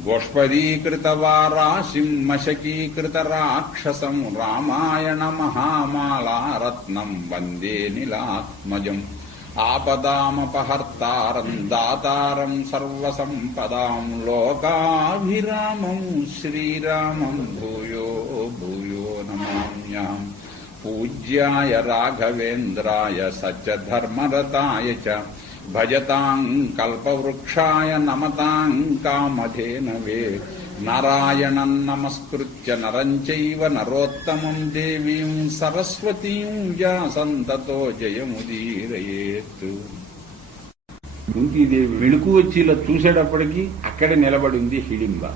गोष्पदीकृतवा रामायणमहामाला रत्नम् वन्दे निलात्मजम्। आपदामपहर्तारम् दातारम् सर्वसम्पदाम् लोकाभिरामम् श्रीरामम् भूयो भूयो नमाम्याम्। पूज्याय राघवेन्द्राय स च धर्मरताय च భజతాం కల్పవృక్షాయ నమతాం కామధేనవే. నారాయణం నమస్కృత్య నరంచైవ నరోత్తమం దేవీం సరస్వతీం వ్యాసంతతో జయముదీరయేత్. కుంతీదేవి వెనుకు వచ్చి ఇలా చూసేటప్పటికీ అక్కడే నిలబడింది హిడింబ.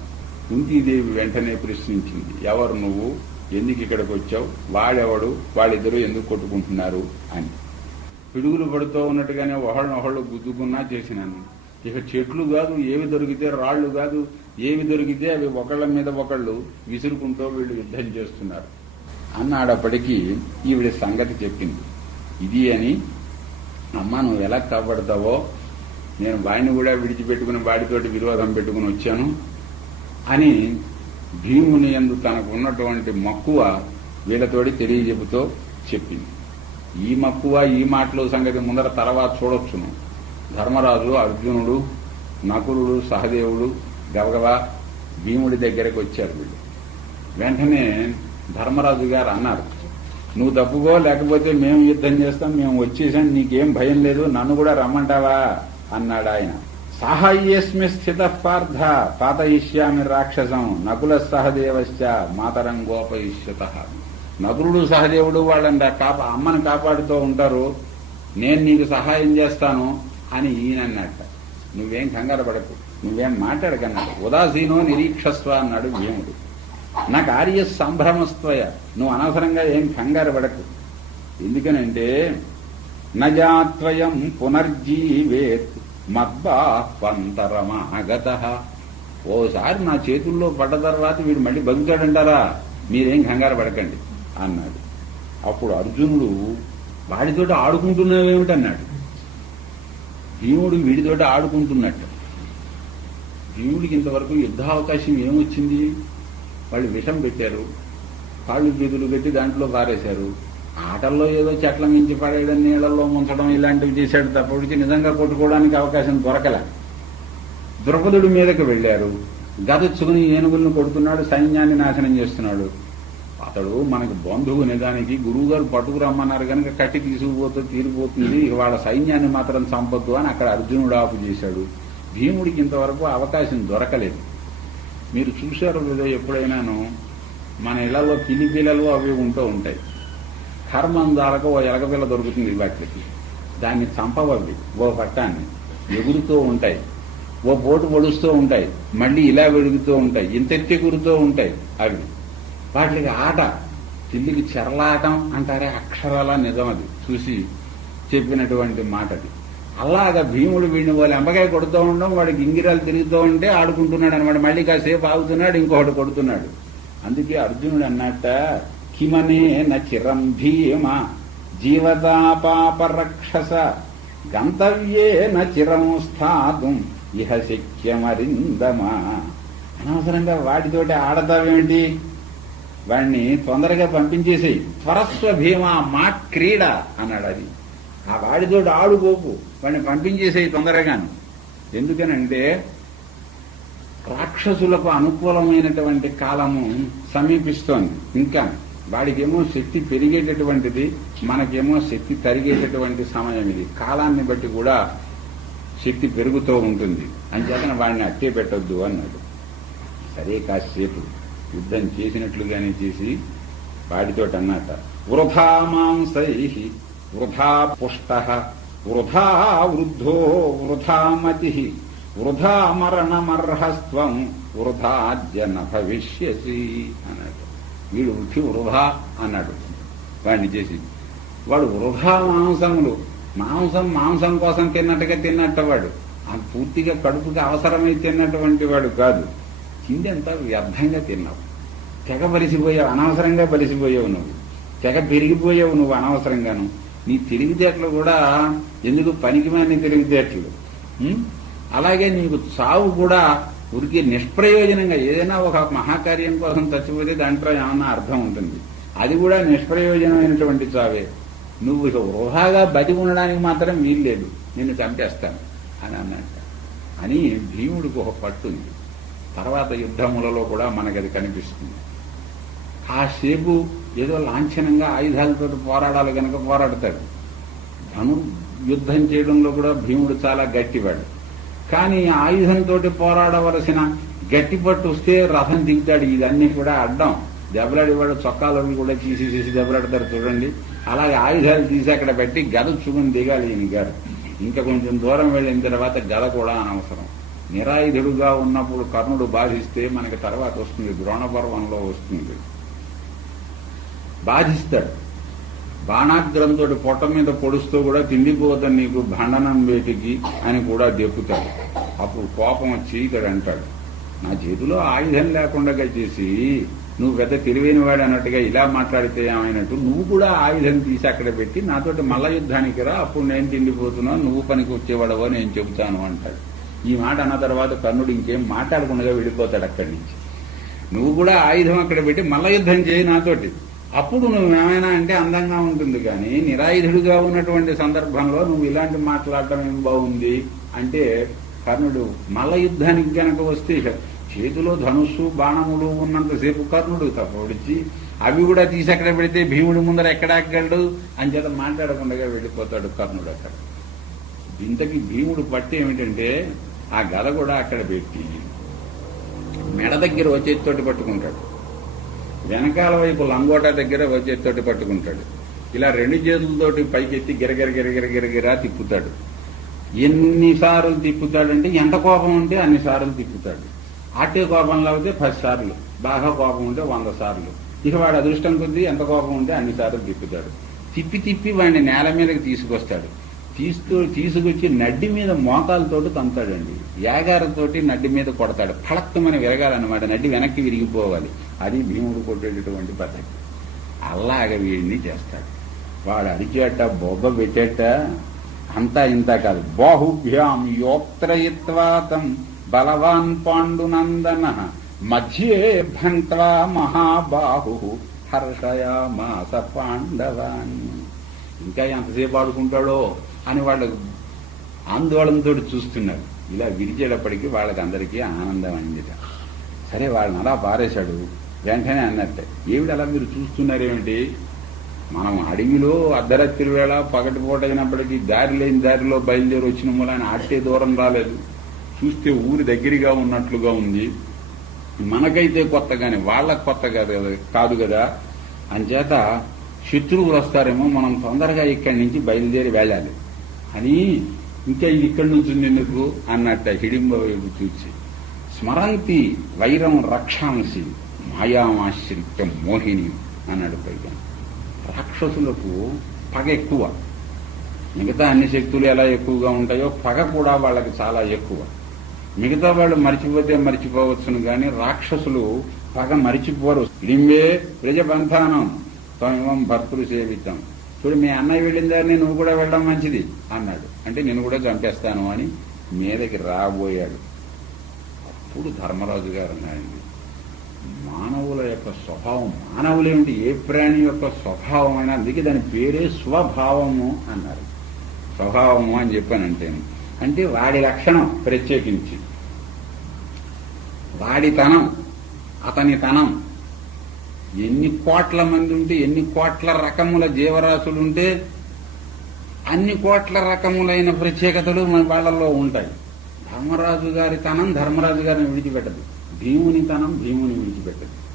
కుంతీదేవి వెంటనే ప్రశ్నించింది ఎవరు నువ్వు? ఎందుకు ఇక్కడికి వచ్చావు? వాడెవడు? వాళ్ళిద్దరూ ఎందుకు కొట్టుకుంటున్నారు? అని. పిడుగులు పడుతూ ఉన్నట్టుగానే ఒకళ్ళని ఒకళ్ళు గుద్దుకున్నా చేసినాను. ఇక చెట్లు కాదు ఏవి దొరికితే రాళ్ళు కాదు ఏవి దొరికితే అవి ఒకళ్ళ మీద ఒకళ్ళు విసురుకుంటూ వీళ్ళు యుద్ధం చేస్తున్నారు. అన్నాడప్పటికీ ఈవిడ సంగతి చెప్పింది. ఇది అని అమ్మ నువ్వు ఎలా కాపాడతావో? నేను వాడిని కూడా విడిచిపెట్టుకుని వాడితోటి విరోధం పెట్టుకుని వచ్చాను అని భీముని ఎందు తనకు ఉన్నటువంటి మక్కువ వీళ్ళతోటి తెలియజెబుతూ చెప్పింది. ఈ మక్కువ ఈ మాటలు సంగతి ముందర తర్వాత చూడొచ్చును. ధర్మరాజు అర్జునుడు నకులుడు సహదేవుడు గబగబా భీముడి దగ్గరకు వచ్చారు వీళ్ళు. వెంటనే ధర్మరాజు గారు అన్నారు నువ్వు తప్పుకో లేకపోతే మేము యుద్ధం చేస్తాం మేము వచ్చేసాం నీకేం భయం లేదు నన్ను కూడా రమ్మంటావా? అన్నాడు ఆయన. సాహాయ్యస్మి స్థిత పార్థ పాతయిష్యామి రాక్షసం నకుల సహదేవశ్చ మాతరం గోపయిష్యత. నకులుడు సహదేవుడు వాళ్ళని కాపా అమ్మని కాపాడుతూ ఉంటారు. నేను నీకు సహాయం చేస్తాను అని ఈయన అన్నట్ట నువ్వేం కంగారు పడకు. నువ్వేం మాట్లాడకన్నాడు. ఉదాసీనో నిరీక్షస్వ అన్నాడు భీముడు. నా కార్య సంభ్రమస్త్వయ. నువ్వు అనవసరంగా ఏం కంగారు పడకు. ఎందుకనంటే నజాత్వయం పునర్జీవేత్ మద్బాపంతరమాగత ఓసారి నా చేతుల్లో పడ్డ తర్వాత వీడు మళ్ళీ బతుకుతాడంటారా? మీరేం కంగారు పడకండి. అన్నాడు. అప్పుడు అర్జునుడు వాడితోటి ఆడుకుంటున్నావేమిటన్నాడు భీముడు వీడితోటి ఆడుకుంటున్నట్టు. భీముడికి ఇంతవరకు యుద్ధావకాశం ఏమొచ్చింది? వాళ్ళు విషం పెట్టారు. కాళ్ళు చేతులు పెట్టి దాంట్లో పారేశారు. ఆటల్లో ఏదో చెట్ల మించి పడేయడం నీళ్ళలో ముంచడం ఇలాంటివి చేశాడు తప్పటికి నిజంగా కొట్టుకోవడానికి అవకాశం దొరకలే. ద్రౌపదుడి మీదకి వెళ్ళారు గదచ్చుకుని ఏనుగులను కొడుతున్నాడు సైన్యాన్ని నాశనం చేస్తున్నాడు. అతడు మనకి బంధువు నిజానికి గురువు గారు పట్టుకురమ్మన్నారు కనుక కట్టి తీసుకుపోతే తీరిపోతుంది. వాళ్ళ సైన్యాన్ని మాత్రం చంపొద్దు అని అక్కడ అర్జునుడు ఆపు చేశాడు. భీముడికి ఇంతవరకు అవకాశం దొరకలేదు. మీరు చూశారు లేదో ఎప్పుడైనాను మన ఇళ్ళలో పిల్లి పిల్లలు అవి ఉంటూ ఉంటాయి. కర్మందాలకు ఓ ఎలగపిల్ల దొరుకుతుంది వాటికి. దాన్ని చంపవవి ఓ పట్టాన్ని. ఎగురుతూ ఉంటాయి ఓ బోటు పొడుస్తూ ఉంటాయి మళ్ళీ ఇలా వెడుగుతూ ఉంటాయి ఇంతెత్తి ఎగురుతూ ఉంటాయి అవి. వాటికి ఆట. పిల్లికి చెరలాటం అంటారే అక్షరాల నిజం అది. చూసి చెప్పినటువంటి మాట అది. అలాగా భీముడు వీడిని వాళ్ళు ఎంబకాయ కొడుతూ ఉండడం వాడికి ఇంగిరాలు తిరుగుతూ ఉంటే ఆడుకుంటున్నాడు అనమాట మళ్ళీ కాసేపు ఆగుతున్నాడు ఇంకొకటి కొడుతున్నాడు. అందుకే అర్జునుడు అన్నట్ట కిమనే చిరం భీమ జీవదాపాపరక్షస గంతవ్యే చిరం స్థాతుం ఇహ శక్యమరిందమా. అనవసరంగా వాటితోటి ఆడతావేమిటి? వాడిని తొందరగా పంపించేసి త్వరస్వ భీమా మా క్రీడ అన్నాడు అది. ఆ వాడితోడు ఆడుకోకు వాడిని పంపించేసేయి తొందరగాను. ఎందుకనంటే రాక్షసులకు అనుకూలమైనటువంటి కాలము సమీపిస్తోంది. ఇంకా వాడికేమో శక్తి పెరిగేటటువంటిది మనకేమో శక్తి తరిగేటటువంటి సమయం ఇది. కాలాన్ని బట్టి కూడా శక్తి పెరుగుతూ ఉంటుంది. అంచేతన వాడిని అట్టే పెట్టొద్దు అన్నాడు. సరే కాసేపు. యుద్ధం చేసినట్లుగానే చేసి వాడితో అన్నట వృధా మాంసై వృధా పుష్ట వృధా వృద్ధో వృధా మతి వృధా మరణమర్హస్వం వృధాద్యన భవిష్యసి అన్నాడు. వీడు వృద్ధి వృధా అన్నాడు. వాడిని చేసి వాడు వృధా మాంసములు మాంసం మాంసం కోసం తిన్నట్టుగా తిన్నట్టు వాడు. ఆ పూర్తిగా కడుపుకి అవసరమై తిన్నటువంటి వాడు కాదు. తిండంతా వ్యర్థంగా తిన్నావు. తెగ బలిసిపోయావు అనవసరంగా బలిసిపోయావు నువ్వు. తెగ పెరిగిపోయావు నువ్వు అనవసరంగాను. నీ తెలివితేటలు కూడా ఎందుకు పనికిమాని తెలివితేటలు? అలాగే నీకు చావు కూడా ఉరికి నిష్ప్రయోజనంగా ఏదైనా ఒక మహాకార్యం కోసం చచ్చిపోతే దాంట్లో ఏమన్నా అర్థం ఉంటుంది. అది కూడా నిష్ప్రయోజనమైనటువంటి చావే నువ్వు ఇక వృధాగా బతి ఉండడానికి మాత్రం వీల్లేదు. నిన్ను చంపేస్తాను. అని అన్నట్ట అని భీముడికి ఒక పట్టుంది తర్వాత యుద్ధములలో కూడా మనకి అది కనిపిస్తుంది. కాసేపు ఏదో లాంఛనంగా ఆయుధాలతో పోరాడాలి కనుక పోరాడతాడు. ధను యుద్ధం చేయడంలో కూడా భీముడు చాలా గట్టివాడు. కానీ ఆయుధంతో పోరాడవలసిన గట్టి పట్టు వస్తే రథం దిగుతాడు. ఇదన్నీ కూడా అడ్డం. దెబ్బలాడేవాడు చొక్కాలను కూడా తీసి తీసి దెబ్బలాడతారు చూడండి. అలాగే ఆయుధాలు తీసి అక్కడ పెట్టి గద చుకుని దిగాలి ఈయన గారు. ఇంకా కొంచెం దూరం వెళ్ళిన తర్వాత గద కూడా అనవసరం. నిరాయుధుడుగా ఉన్నప్పుడు కర్ణుడు బాధిస్తే మనకి తర్వాత వస్తుంది ద్రోణ పర్వంలో వస్తుంది. బాధిస్తాడు. బాణాగ్రంతో పొట్ట మీద పొడుస్తూ కూడా తిండిపోతాడు నీకు భండనం వేటికి అని కూడా దెప్పుతాడు అప్పుడు కోపం వచ్చి ఇతడు అంటాడు నా చేతిలో ఆయుధం లేకుండా చేసి నువ్వు పెద్ద తెలివైన వాడు అన్నట్టుగా ఇలా మాట్లాడితే ఏమైనట్టు నువ్వు కూడా ఆయుధం తీసి అక్కడ పెట్టి నాతోటి మల్ల యుద్ధానికి రా అప్పుడు నేను తిండిపోతున్నావు నువ్వు పనికి వచ్చేవాడవో నేను చెబుతాను అంటాడు. ఈ మాట అన్న తర్వాత కర్ణుడు ఇంకేం మాట్లాడకుండా వెళ్ళిపోతాడు అక్కడి నుంచి. నువ్వు కూడా ఆయుధం అక్కడ పెట్టి మల్ల యుద్ధం చేయి నాతోటి. అప్పుడు నువ్వేమైనా అంటే అందంగా ఉంటుంది కానీ నిరాయుధుడిగా ఉన్నటువంటి సందర్భంలో నువ్వు ఇలాంటి మాట్లాడటం ఏం బాగుంది? అంటే కర్ణుడు మల్ల యుద్ధానికి గనక వస్తే చేతిలో ధనుస్సు బాణములు ఉన్నంతసేపు కర్ణుడు తప్పొడిచి అవి కూడా తీసి అక్కడ పెడితే భీముడి ముందర ఎక్కడ అని చేత మాట్లాడకుండా వెళ్ళిపోతాడు కర్ణుడు అక్కడ. ఇంతకి భీముడు పట్టి ఏమిటంటే ఆ గద కూడా అక్కడ పెట్టి మెడ దగ్గర వచ్చేతోటి పట్టుకుంటాడు. వెనకాల వైపు లంగోటా దగ్గర వచ్చేతోటి పట్టుకుంటాడు. ఇలా రెండు చేతులతోటి పైకెత్తి గిరగిర గిరగిర గిరగిరా తిప్పుతాడు. ఎన్నిసార్లు తిప్పుతాడంటే ఎంత కోపం ఉంటే అన్ని సార్లు తిప్పుతాడు. ఆటే కోపం లేకపోతే పది సార్లు బాగా కోపం ఉంటే వంద సార్లు. ఇక వాడు అదృష్టం కొద్దీ ఎంత కోపం ఉంటే అన్ని సార్లు తిప్పుతాడు. తిప్పి తిప్పి వాడిని నేల మీదకి తీసుకొస్తాడు. తీసుకు తీసుకొచ్చి నడ్డి మీద మోకాలతోటి తంతాడండి. యాగారతోటి నడ్డి మీద కొడతాడు. ఫళక్తమని విరగాలన్నమాట. నడ్డి వెనక్కి విరిగిపోవాలి. అది భీముడు కొట్టేటటువంటి పద్ధతి. అలాగ వీడిని చేస్తాడు. వాడు అరిచేట బొబ్బ పెట్టేట అంతా ఇంత కాదు. బాహుభ్యాం యోత్రయిత్వాతం బలవాన్ పాండునందన. మధ్యే భంత్వా మహాబాహు హర్షయామాస పాండవాన్. ఇంకా ఎంతసేపు ఆడుకుంటాడో? అని వాళ్ళు ఆందోళనతో చూస్తున్నారు. ఇలా విరిచేటప్పటికీ వాళ్ళకి అందరికీ ఆనందం అయిందిట. సరే వాళ్ళని అలా పారేశాడు. వెంటనే అన్నట్టే ఏమిటి అలా మీరు చూస్తున్నారేమిటి? మనం అడవిలో అర్ధరాత్రి వేళ పగటిపూట అయినప్పటికీ దారి లేని దారిలో బయలుదేరి వచ్చిన మూలాన ఆటే దూరం రాలేదు. చూస్తే ఊరి దగ్గరగా ఉన్నట్లుగా ఉంది. మనకైతే కొత్తగానే వాళ్ళకి కొత్త కాదు కదా- కాదు కదా. అంచేత శత్రువులు వస్తారేమో మనం తొందరగా ఇక్కడి నుంచి బయలుదేరి వెళ్ళాలి. అని ఇంకా ఇది ఇక్కడి నుంచి ఎందుకు అన్నట్ట హిడింబ వైపు చూసి స్మరంతి వైరం రక్షాంసి మాయామాశ్రిత్యం మోహిని అన్నాడు పైగా. రాక్షసులకు పగ ఎక్కువ. మిగతా అన్ని శక్తులు ఎలా ఎక్కువగా ఉంటాయో పగ కూడా వాళ్ళకి చాలా ఎక్కువ. మిగతా వాళ్ళు మర్చిపోతే మర్చిపోవచ్చును కానీ రాక్షసులు పగ మరిచిపోరు. లింబే ప్రజబంధానం తమేమం భర్తలు సేవితం ఇప్పుడు మీ అన్నయ్య వెళ్ళిన దారిని నువ్వు కూడా వెళ్ళడం మంచిది అన్నాడు. అంటే నేను కూడా చంపేస్తాను అని మీదకి రాబోయాడు. అప్పుడు ధర్మరాజు గారు అన్నాడండి మానవుల యొక్క స్వభావం మానవులేమిటి ఏ ప్రాణి యొక్క స్వభావం అయినా అందుకే దాని పేరే స్వభావము అన్నారు. స్వభావము అని చెప్పానంటే అంటే వాడి లక్షణం ప్రత్యేకించి. వాడి తనం అతని తనం ఎన్ని కోట్ల మంది ఉంటే ఎన్ని కోట్ల రకముల జీవరాశులుంటే అన్ని కోట్ల రకములైన ప్రత్యేకతలు మన వాళ్ళల్లో ఉంటాయి. ధర్మరాజు గారి తనం ధర్మరాజు గారిని విడిచిపెట్టదు. భీముని తనం భీముని విడిచిపెట్టదు.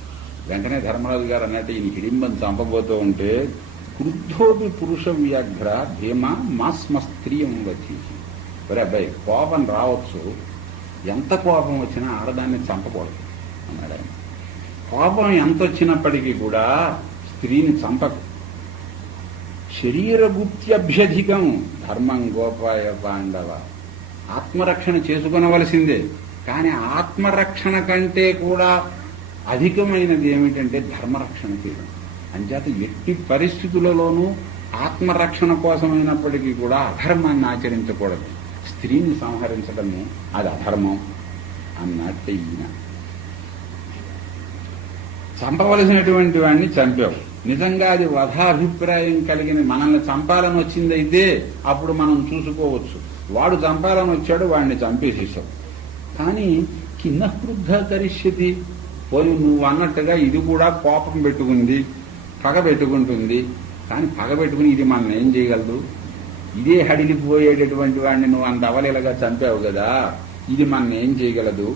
వెంటనే ధర్మరాజు గారు అన్నట్టు ఈయన హిడింబం చంపబోతూ ఉంటే క్రుద్ధోపి పురుష వ్యాఘ్ర భీమ మాస్మ స్త్రీయం వచ్చి ఒరే అబ్బాయి కోపం రావచ్చు. ఎంత కోపం వచ్చినా ఆడదాన్ని చంపకూడదు అన్నాడు ఆయన. కోపం ఎంత వచ్చినప్పటికీ కూడా స్త్రీని చంపకు. శరీరగుప్త్యభ్యధికం ధర్మం గోపాయ పాండవ. ఆత్మరక్షణ చేసుకునవలసిందే. కానీ ఆత్మరక్షణ కంటే కూడా అధికమైనది ఏమిటంటే ధర్మరక్షణ చేయడం. అంచేత ఎట్టి పరిస్థితులలోనూ ఆత్మరక్షణ కోసమైనప్పటికీ కూడా అధర్మాన్ని ఆచరించకూడదు. స్త్రీని సంహరించడము అది అధర్మం. అన్నట్టు ఈయన. చంపవలసినటువంటి వాడిని చంపావు. నిజంగా అది వధాభిప్రాయం కలిగిన మనల్ని చంపాలని వచ్చిందైతే అప్పుడు మనం చూసుకోవచ్చు. వాడు చంపాలని వచ్చాడు వాడిని చంపేసేసావు. కానీ కింద క్రుద్ధ కరిష్యతి. పోయి నువ్వు అన్నట్టుగా ఇది కూడా కోపం పెట్టుకుంది పగ పెట్టుకుంటుంది. కానీ పగ పెట్టుకుని ఇది మనం ఏం చేయగలదు? ఇదే హడిలిపోయేటటువంటి వాడిని నువ్వు అంత అవలీలగా చంపావు కదా. ఇది మనం ఏం చేయగలదు?